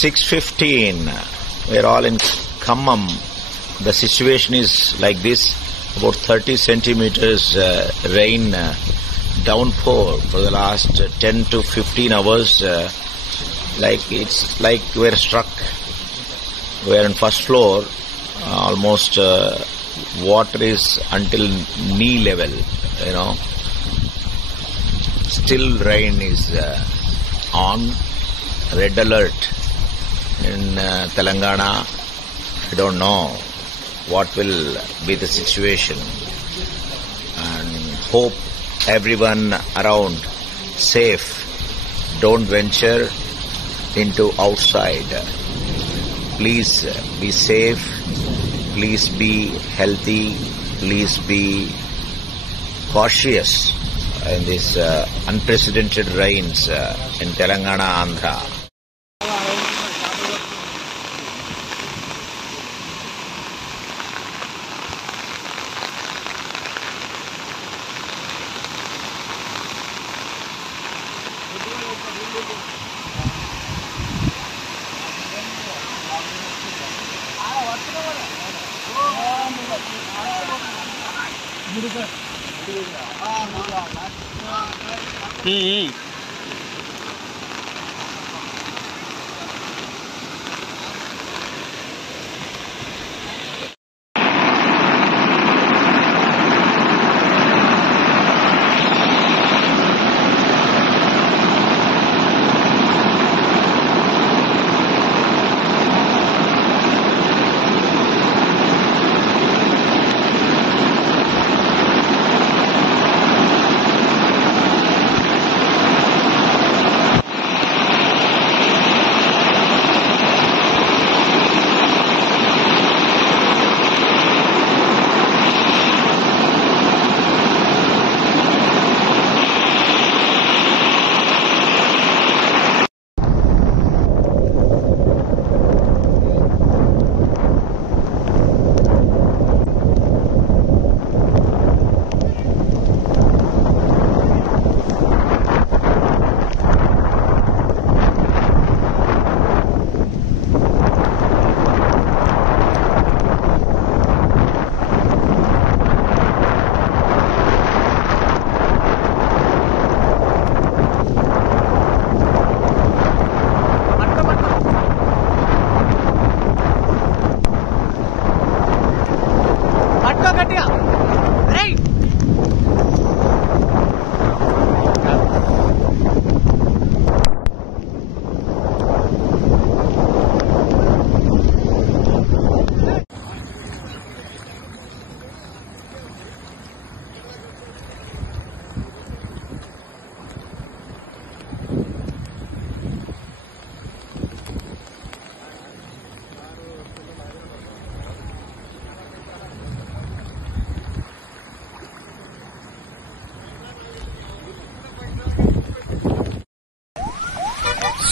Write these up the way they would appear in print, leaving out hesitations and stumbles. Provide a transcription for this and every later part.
6:15. We're all in Khammam. The situation is like this: about 30 centimeters rain downpour for the last 10 to 15 hours. It's like we're struck. We're on first floor. Almost water is until knee level. Still rain is on. Red alert in Telangana. I don't know what will be the situation, and hope everyone around safe. Don't venture into outside. Please be safe. Please be healthy. Please be cautious in these unprecedented rains in Telangana, Andhra.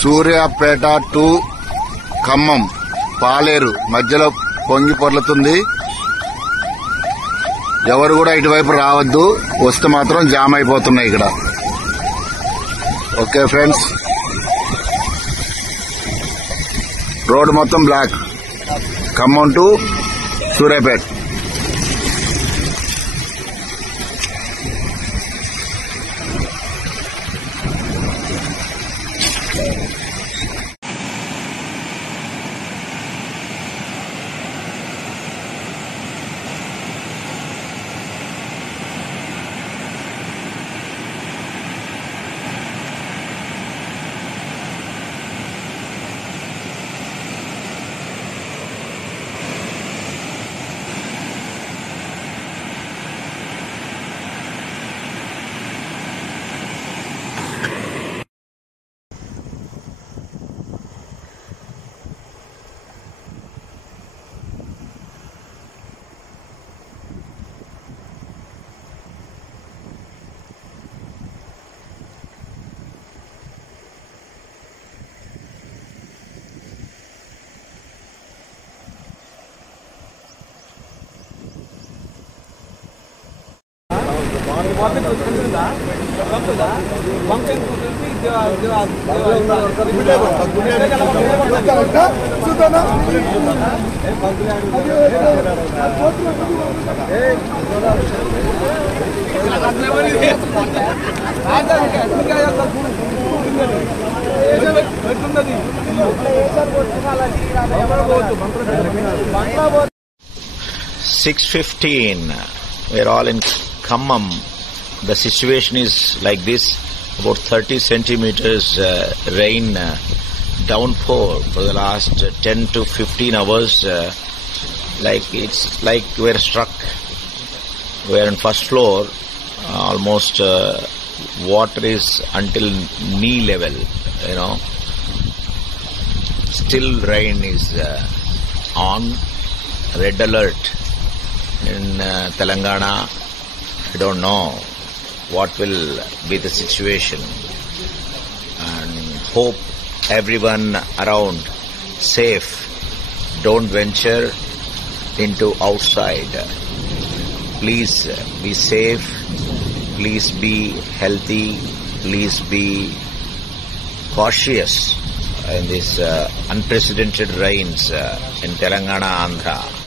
Suryapet to Khammam Paleru మధ్యలో పొంగి పొర్లుతుంది. ఎవరు కూడా ఇటువైపు రావద్దు. వస్తే మాత్రం jam అయిపోతున్నాయి ఇక్కడ. ఓకే ఫ్రెండ్స్, రోడ్ మొత్తం block. Khammam to Suryapet. (6:15). We're all in Khammam. The situation is like this. About 30 centimeters rain downpour for the last 10 to 15 hours. It's like we're struck. We're on first floor. Almost water is until knee level. Still rain is on. Red alert in Telangana. I don't know what will be the situation, and hope everyone around safe. Don't venture into outside. Please be safe. Please be healthy. Please be cautious in these unprecedented rains in Telangana, Andhra.